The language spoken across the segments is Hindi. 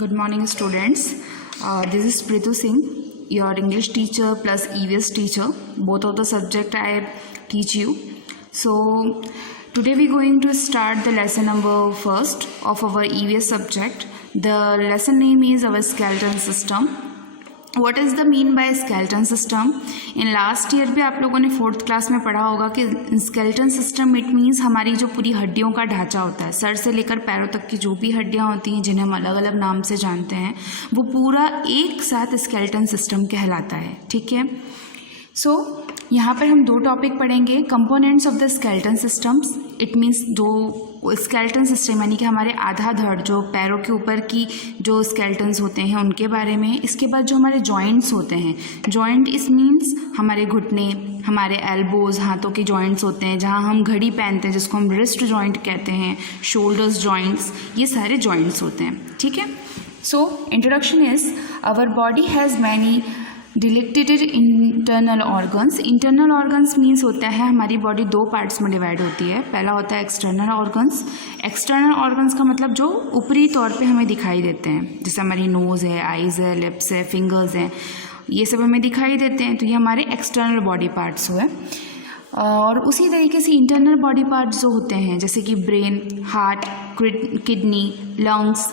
Good morning, students. This is Pritu Singh, your English teacher plus EVS teacher. Both of the subject I teach you. So today we going to start the lesson number first of our EVS subject. The lesson name is our skeleton system. What is the mean by skeleton system? In last year भी आप लोगों ने 4th क्लास में पढ़ा होगा कि skeleton system it means हमारी जो पूरी हड्डियों का ढांचा होता है, सर से लेकर पैरों तक की जो भी हड्डियां होती हैं जिन्हें हम अलग अलग नाम से जानते हैं, वो पूरा एक साथ skeleton system कहलाता है. ठीक है. सो यहाँ पर हम दो टॉपिक पढ़ेंगे. Components of the skeleton systems, it means दो स्केलेटन सिस्टम यानी कि हमारे आधा धड़ जो पैरों के ऊपर की जो स्केलेटन्स होते हैं उनके बारे में. इसके बाद जो हमारे जॉइंट्स होते हैं, जॉइंट इस मीन्स हमारे घुटने, हमारे एल्बोज, हाथों के जॉइंट्स होते हैं जहाँ हम घड़ी पहनते हैं जिसको हम रिस्ट जॉइंट कहते हैं, शोल्डर्स जॉइंट्स, ये सारे जॉइंट्स होते हैं. ठीक है. So introduction is our body has many delicate internal organs. Internal organs means होता है हमारी बॉडी दो पार्ट्स में डिवाइड होती है. पहला होता है एक्सटर्नल ऑर्गन्स. एक्सटर्नल ऑर्गन्स का मतलब जो ऊपरी तौर पे हमें दिखाई देते हैं, जैसे हमारी नोज़ है, आइज़ है, लिप्स है, फिंगर्स हैं, ये सब हमें दिखाई देते हैं, तो ये हमारे एक्सटर्नल बॉडी पार्ट्स हुए. और उसी तरीके से इंटरनल बॉडी पार्ट्स जो होते हैं जैसे कि ब्रेन, हार्ट, किडनी, लंग्स,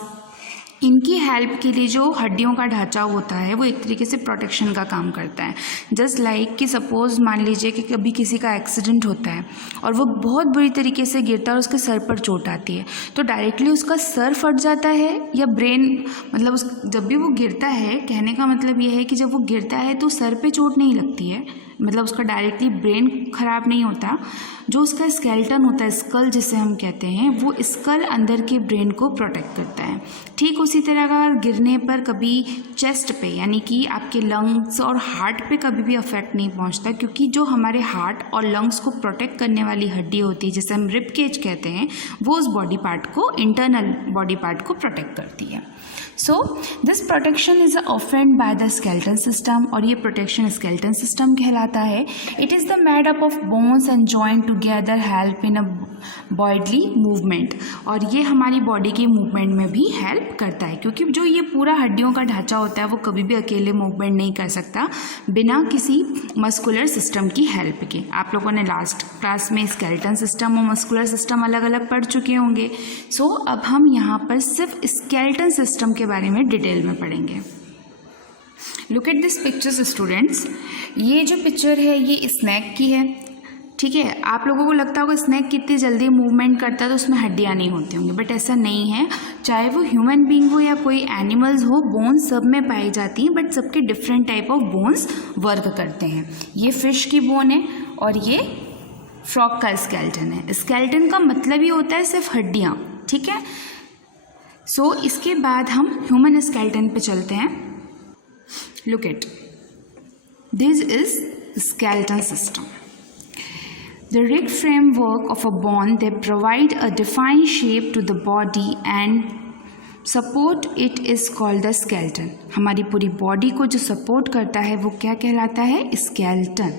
इनकी हेल्प के लिए जो हड्डियों का ढांचा होता है वो एक तरीके से प्रोटेक्शन का काम करता है. जस्ट लाइक कि सपोज़ मान लीजिए कि कभी किसी का एक्सीडेंट होता है और वो बहुत बुरी तरीके से गिरता है और उसके सर पर चोट आती है, तो डायरेक्टली उसका सर फट जाता है या ब्रेन, मतलब जब भी वो गिरता है, कहने का मतलब ये है कि जब वो गिरता है तो सर पे चोट नहीं लगती है, मतलब उसका डायरेक्टली ब्रेन ख़राब नहीं होता. जो उसका स्केलेटन होता है, स्कल जिसे हम कहते हैं, वो स्कल अंदर के ब्रेन को प्रोटेक्ट करता है. ठीक उसी तरह अगर गिरने पर कभी चेस्ट पे यानी कि आपके लंग्स और हार्ट पे कभी भी अफेक्ट नहीं पहुंचता, क्योंकि जो हमारे हार्ट और लंग्स को प्रोटेक्ट करने वाली हड्डी होती है जिसे हम रिब केज कहते हैं, वो उस बॉडी पार्ट को, इंटरनल बॉडी पार्ट को प्रोटेक्ट करती है. So this protection is offend by the skeleton system, और ये प्रोटेक्शन स्केलेटन सिस्टम कहलाता है. It is the made up of bones and joint together help in a bodily movement, और ये हमारी बॉडी के मूवमेंट में भी हेल्प करता है, क्योंकि जो ये पूरा हड्डियों का ढांचा होता है वो कभी भी अकेले मूवमेंट नहीं कर सकता बिना किसी मस्कुलर सिस्टम की हेल्प के. आप लोगों ने लास्ट क्लास में स्केलेटन सिस्टम और मस्कुलर सिस्टम अलग अलग पढ़ चुके होंगे. सो अब हम यहाँ पर सिर्फ स्केलेटन सिस्टम के बारे में डिटेल में पढ़ेंगे. Look at this pictures students. ये जो पिक्चर है ये स्नैक की है. ठीक है. आप लोगों को लगता होगा स्नैक कितनी जल्दी मूवमेंट करता है तो उसमें हड्डियाँ नहीं होती होंगी, बट ऐसा नहीं है. चाहे वो ह्यूमन बीइंग हो या कोई एनिमल्स हो, बोन्स सब में पाई जाती हैं, बट सबके different type of bones work करते हैं. ये फिश की बोन है और ये फ्रॉग का स्केलेटन है. स्केलेटन का मतलब ही होता है सिर्फ हड्डियाँ. ठीक है. सो इसके बाद हम ह्यूमन स्केलेटन पे चलते हैं. Look at this is skeleton system. The rigged framework of a bone, they provide a defined shape to the body and support it is called the skeleton. हमारी पूरी बॉडी को जो सपोर्ट करता है वो क्या कहलाता है? skeleton.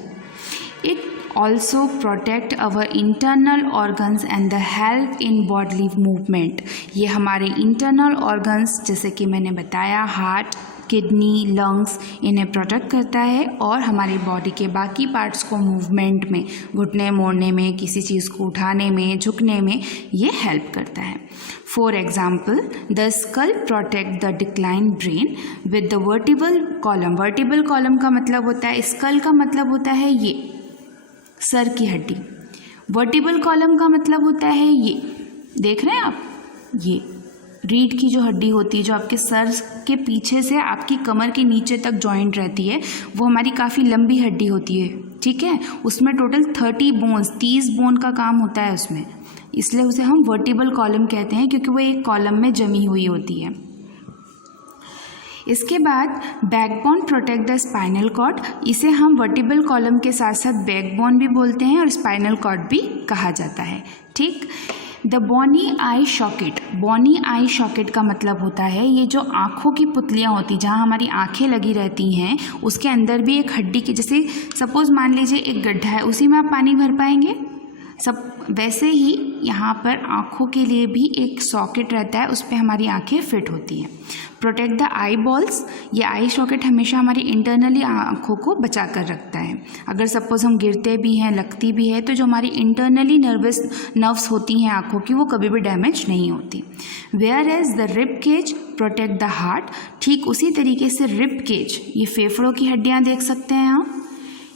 It also protect our internal organs and the help in bodily movement. ये हमारे internal organs जैसे कि मैंने बताया, हार्ट, किडनी, लंग्स, इन्हें प्रोटेक्ट करता है और हमारी बॉडी के बाकी पार्ट्स को मूवमेंट में, घुटने मोड़ने में, किसी चीज़ को उठाने में, झुकने में ये हेल्प करता है. For example, the skull protect the decline brain with the vertebral column. Vertebral column का मतलब होता है, स्कल का मतलब होता है ये सर की हड्डी. वर्टिबल कॉलम का मतलब होता है ये, देख रहे हैं आप, ये रीढ़ की जो हड्डी होती है जो आपके सर के पीछे से आपकी कमर के नीचे तक जॉइंट रहती है, वो हमारी काफ़ी लंबी हड्डी होती है. ठीक है. उसमें टोटल 30 बोन का काम होता है उसमें, इसलिए उसे हम वर्टिबल कॉलम कहते हैं क्योंकि वो एक कॉलम में जमी हुई होती है. इसके बाद backbone protect the spinal cord. इसे हम वर्टिबल कॉलम के साथ साथ बैकबोन भी बोलते हैं और स्पाइनल कॉर्ड भी कहा जाता है. ठीक. The bony eye socket. Bony eye socket का मतलब होता है ये जो आँखों की पुतलियाँ होती, जहाँ हमारी आँखें लगी रहती हैं, उसके अंदर भी एक हड्डी की, जैसे सपोज़ मान लीजिए एक गड्ढा है, उसी में आप पानी भर पाएंगे? सब वैसे ही यहाँ पर आँखों के लिए भी एक सॉकेट रहता है, उस पर हमारी आँखें फिट होती हैं। प्रोटेक्ट द आई बॉल्स, ये आई सॉकेट हमेशा हमारी इंटरनली आँखों को बचा कर रखता है। अगर सपोज हम गिरते भी हैं, लगती भी है, तो जो हमारी इंटरनली नर्व्स होती हैं आँखों की, वो कभी भी डैमेज नहीं होती। Whereas the rib cage protect the heart, ठीक उसी तरीके से रिब केज, ये फेफड़ों की हड्डियाँ देख सकते हैं आप,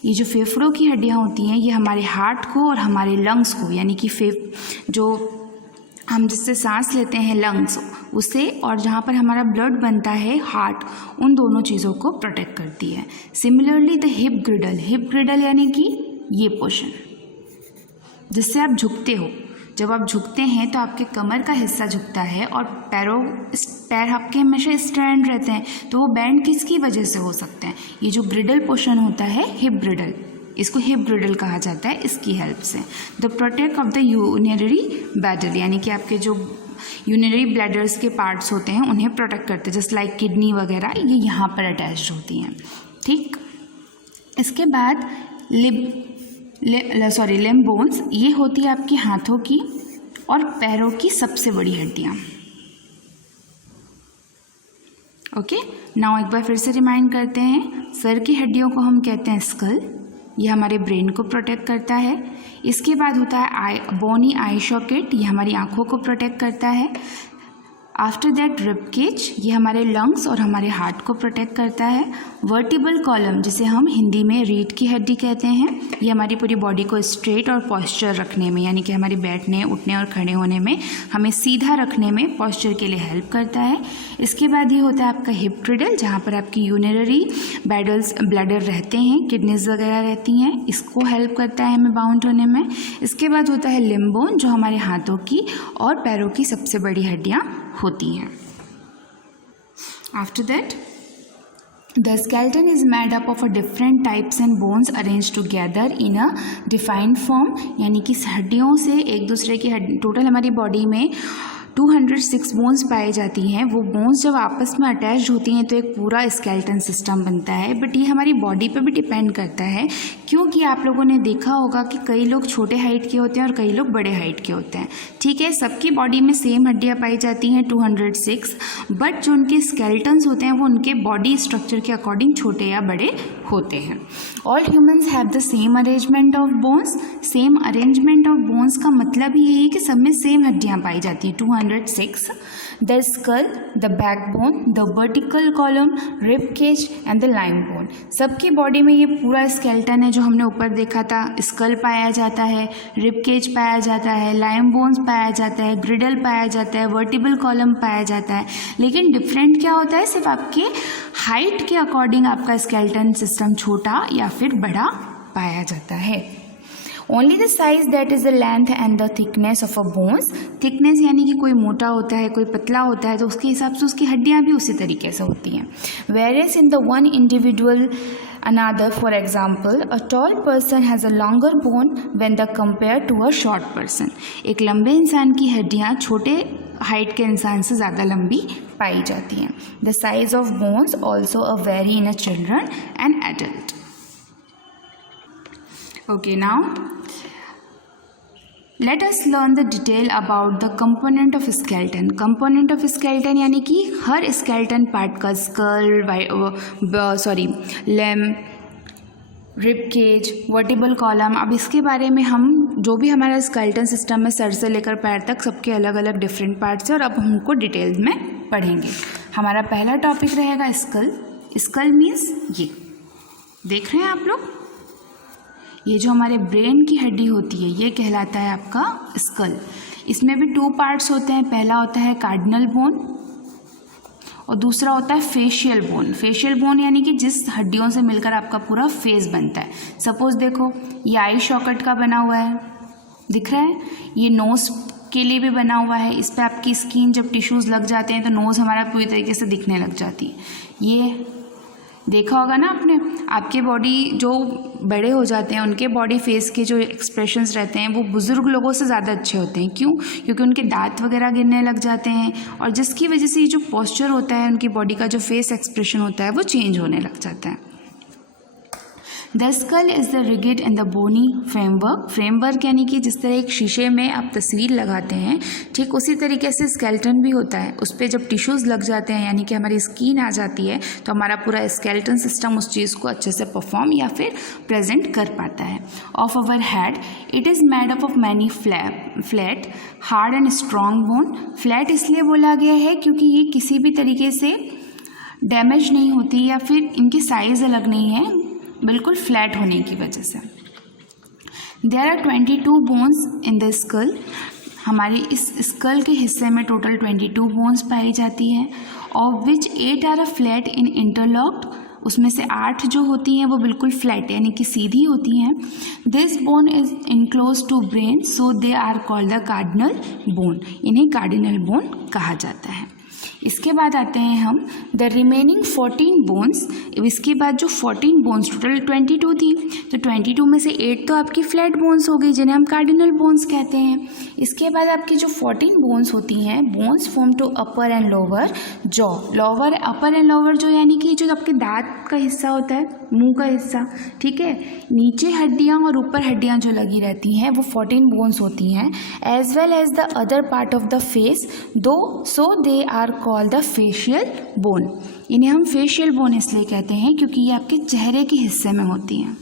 ये जो फेफड़ों की हड्डियाँ होती हैं ये हमारे हार्ट को और हमारे लंग्स को, यानी कि जो हम जिससे सांस लेते हैं लंग्स, उसे, और जहाँ पर हमारा ब्लड बनता है हार्ट, उन दोनों चीज़ों को प्रोटेक्ट करती है। सिमिलरली द हिप ग्रिडल यानी कि ये पोर्शन जिससे आप झुकते हो, जब आप झुकते हैं तो आपके कमर का हिस्सा झुकता है और पैर आपके हमेशा स्ट्रेंड रहते हैं, तो वो बैंड किसकी वजह से हो सकते हैं? ये जो ग्रिडल पोर्शन होता है हिप ग्रिडल, इसको हिप ग्रिडल कहा जाता है, इसकी हेल्प से। The protect of the urinary bladder, यानी कि आपके जो यूरिनरी ब्लैडर्स के पार्ट्स होते हैं उन्हें प्रोटेक्ट करते हैं, जस्ट लाइक किडनी वगैरह, ये यहाँ पर अटैच होती हैं। ठीक, इसके बाद लिम्ब बोन्स, ये होती है आपके हाथों की और पैरों की सबसे बड़ी हड्डियाँ। ओके, नाउ एक बार फिर से रिमाइंड करते हैं, सर की हड्डियों को हम कहते हैं स्कल, ये हमारे ब्रेन को प्रोटेक्ट करता है। इसके बाद होता है बोनी आई सॉकेट, ये हमारी आँखों को प्रोटेक्ट करता है। आफ्टर दैट रिब केज, ये हमारे लंग्स और हमारे हार्ट को प्रोटेक्ट करता है। वर्टिबल कॉलम, जिसे हम हिंदी में रीढ़ की हड्डी कहते हैं, ये हमारी पूरी बॉडी को स्ट्रेट और पॉस्चर रखने में, यानी कि हमारे बैठने, उठने और खड़े होने में, हमें सीधा रखने में, पॉस्चर के लिए हेल्प करता है। इसके बाद ये होता है आपका हिप ग्रिडल, जहाँ पर आपकी यूरिनरी ब्लैडर रहते हैं, किडनीज वगैरह रहती हैं, इसको हेल्प करता है हमें बाउंड होने में। इसके बाद होता है लिम्ब बोन, जो हमारे हाथों की और पैरों की सबसे बड़ी हड्डियाँ होती हैं। After that, the skeleton is made up of a different types and bones arranged together in a defined form, यानी कि हड्डियों से एक दूसरे की टोटल हमारी बॉडी में 206 बोन्स पाई जाती हैं। वो बोन्स जब आपस में अटैच होती हैं तो एक पूरा स्केलेटन सिस्टम बनता है। बट ये हमारी बॉडी पे भी डिपेंड करता है, क्योंकि आप लोगों ने देखा होगा कि कई लोग छोटे हाइट के होते हैं और कई लोग बड़े हाइट के होते हैं। ठीक है, सबकी बॉडी में सेम हड्डियाँ पाई जाती हैं 206, बट जो उनके स्केलेटन्स होते हैं वो उनके बॉडी स्ट्रक्चर के अकॉर्डिंग छोटे या बड़े होते हैं। All humans have the same arrangement of bones. Same arrangement of bones का मतलब ही यही है कि सब में सेम हड्डियाँ पाई जाती हैं 206। The skull, the backbone, the vertical column, rib cage and the limb bone. सबकी बॉडी में ये पूरा स्केलेटन है जो हमने ऊपर देखा था। स्कल पाया जाता है, रिब केज पाया जाता है, लाइम बोन्स पाया जाता है, ग्रिडल पाया जाता है, वर्टिबल कॉलम पाया जाता है। लेकिन डिफरेंट क्या होता है, सिर्फ आपके हाइट के अकॉर्डिंग आपका स्केलेटन सिस्टम छोटा या फिर बड़ा पाया जाता है। Only the size that is the length and the thickness of a bones. Thickness यानी कि कोई मोटा होता है, कोई पतला होता है, तो उसके हिसाब से उसकी हड्डियाँ भी उसी तरीके से होती हैं। Various in the one individual another, for example, a tall person has a longer bone when the compared to a short person. एक लंबे इंसान की हड्डियाँ छोटे हाइट के इंसान से ज़्यादा लंबी पाई जाती हैं। The size of bones also vary in a children and adult. Okay, now let us learn the detail about the component of skeleton. Component of skeleton यानी कि हर skeleton part का limb, rib cage, vertebral column. अब इसके बारे में हम जो भी हमारा स्केलेटन सिस्टम है सर से लेकर पैर तक सबके अलग अलग डिफरेंट पार्ट्स हैं और अब हम उनको डिटेल्स में पढ़ेंगे। हमारा पहला टॉपिक रहेगा स्कल। स्कल मीन्स ये देख रहे हैं आप लोग, ये जो हमारे ब्रेन की हड्डी होती है ये कहलाता है आपका स्कल। इसमें भी 2 पार्ट्स होते हैं। पहला होता है कार्डिनल बोन और दूसरा होता है फेशियल बोन। फेशियल बोन यानी कि जिस हड्डियों से मिलकर आपका पूरा फेस बनता है। सपोज देखो ये आई सॉकेट का बना हुआ है, दिख रहा है, ये नोज के लिए भी बना हुआ है। इस पर आपकी स्किन जब टिश्यूज़ लग जाते हैं तो नोज़ हमारा पूरी तरीके से दिखने लग जाती है। ये देखा होगा ना आपने, आपके बॉडी जो बड़े हो जाते हैं उनके बॉडी फेस के जो एक्सप्रेशंस रहते हैं वो बुज़ुर्ग लोगों से ज़्यादा अच्छे होते हैं। क्यों? क्योंकि उनके दांत वगैरह गिरने लग जाते हैं और जिसकी वजह से ये जो पोस्चर होता है उनकी बॉडी का जो फेस एक्सप्रेशन होता है वो चेंज होने लग जाता है। The skull is the rigid and the bony framework. Framework यानी कि जिस तरह एक शीशे में आप तस्वीर लगाते हैं, ठीक उसी तरीके से स्केलेटन भी होता है। उस पर जब टिश्यूज़ लग जाते हैं यानी कि हमारी स्किन आ जाती है तो हमारा पूरा स्केलेटन सिस्टम उस चीज़ को अच्छे से परफॉर्म या फिर प्रेजेंट कर पाता है। Of our head it is made up of many flat hard and strong bone. Flat इसलिए बोला गया है क्योंकि ये किसी भी तरीके से डैमेज नहीं होती या फिर इनकी साइज़ अलग नहीं है, बिल्कुल फ्लैट होने की वजह से। There are 22 bones in the skull. हमारी इस स्कल के हिस्से में टोटल 22 बोन्स पाई जाती हैं, of which 8 are flat in interlocked. उसमें से 8 जो होती हैं वो बिल्कुल फ्लैट यानी कि सीधी होती हैं। This bone is enclose to brain so they are called the cardinal bone. इन्हें कार्डिनल बोन कहा जाता है। इसके बाद आते हैं हम द रिमेनिंग 14 बोन्स। इसके बाद जो 14 बोन्स टोटल 22 थी, तो 22 में से 8 तो आपकी फ्लैट बोन्स हो गई जिन्हें हम कार्डिनल बोन्स कहते हैं। इसके बाद आपकी जो 14 बोन्स होती हैं, bones form to upper and lower jaw. Lower upper and lower jaw यानी कि जो आपके दांत का हिस्सा होता है, मुंह का हिस्सा, ठीक है, नीचे हड्डियां और ऊपर हड्डियां जो लगी रहती हैं वो 14 बोन्स होती हैं, as well as the other part of the face though so they are called the facial bone. इन्हें हम फेशियल बोन इसलिए कहते हैं क्योंकि ये आपके चेहरे के हिस्से में होती हैं।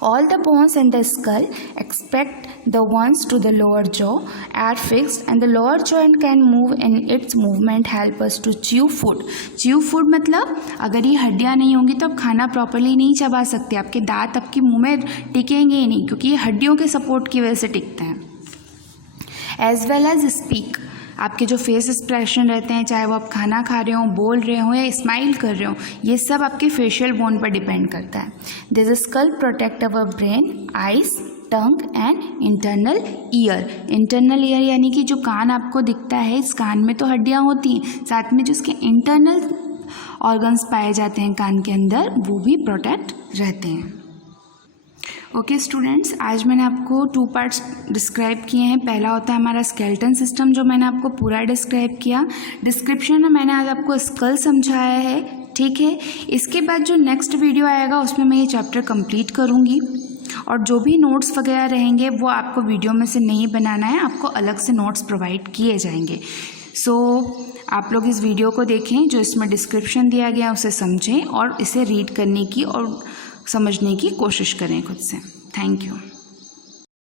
All the bones in the skull except the ones to the lower jaw are fixed and the lower joint can move and its movement help us to chew food. Chew food मतलब अगर ये हड्डियाँ नहीं होंगी तो आप खाना प्रॉपरली नहीं चबा सकते, आपके दांत आपके मुंह में टिकेंगे ही नहीं क्योंकि ये हड्डियों के सपोर्ट की वजह से टिकते हैं। As well as speak, आपके जो फेस एक्सप्रेशन रहते हैं, चाहे वो आप खाना खा रहे हो, बोल रहे हो या स्माइल कर रहे हो, ये सब आपके फेशियल बोन पर डिपेंड करता है। This skull protect our brain, eyes, tongue and internal ear. Internal ear यानी कि जो कान आपको दिखता है, इस कान में तो हड्डियाँ होती हैं, साथ में जो इसके इंटरनल ऑर्गन्स पाए जाते हैं कान के अंदर वो भी प्रोटेक्ट रहते हैं। ओके स्टूडेंट्स, आज मैंने आपको 2 पार्ट्स डिस्क्राइब किए हैं। पहला होता है हमारा स्केलेटन सिस्टम जो मैंने आपको पूरा डिस्क्राइब किया। डिस्क्रिप्शन में मैंने आज आपको स्कल समझाया है, ठीक है। इसके बाद जो नेक्स्ट वीडियो आएगा उसमें मैं ये चैप्टर कंप्लीट करूँगी और जो भी नोट्स वगैरह रहेंगे वो आपको वीडियो में से नहीं बनाना है, आपको अलग से नोट्स प्रोवाइड किए जाएंगे। सो आप लोग इस वीडियो को देखें, जो इसमें डिस्क्रिप्शन दिया गया उसे समझें और इसे रीड करने की और समझने की कोशिश करें खुद से। Thank you.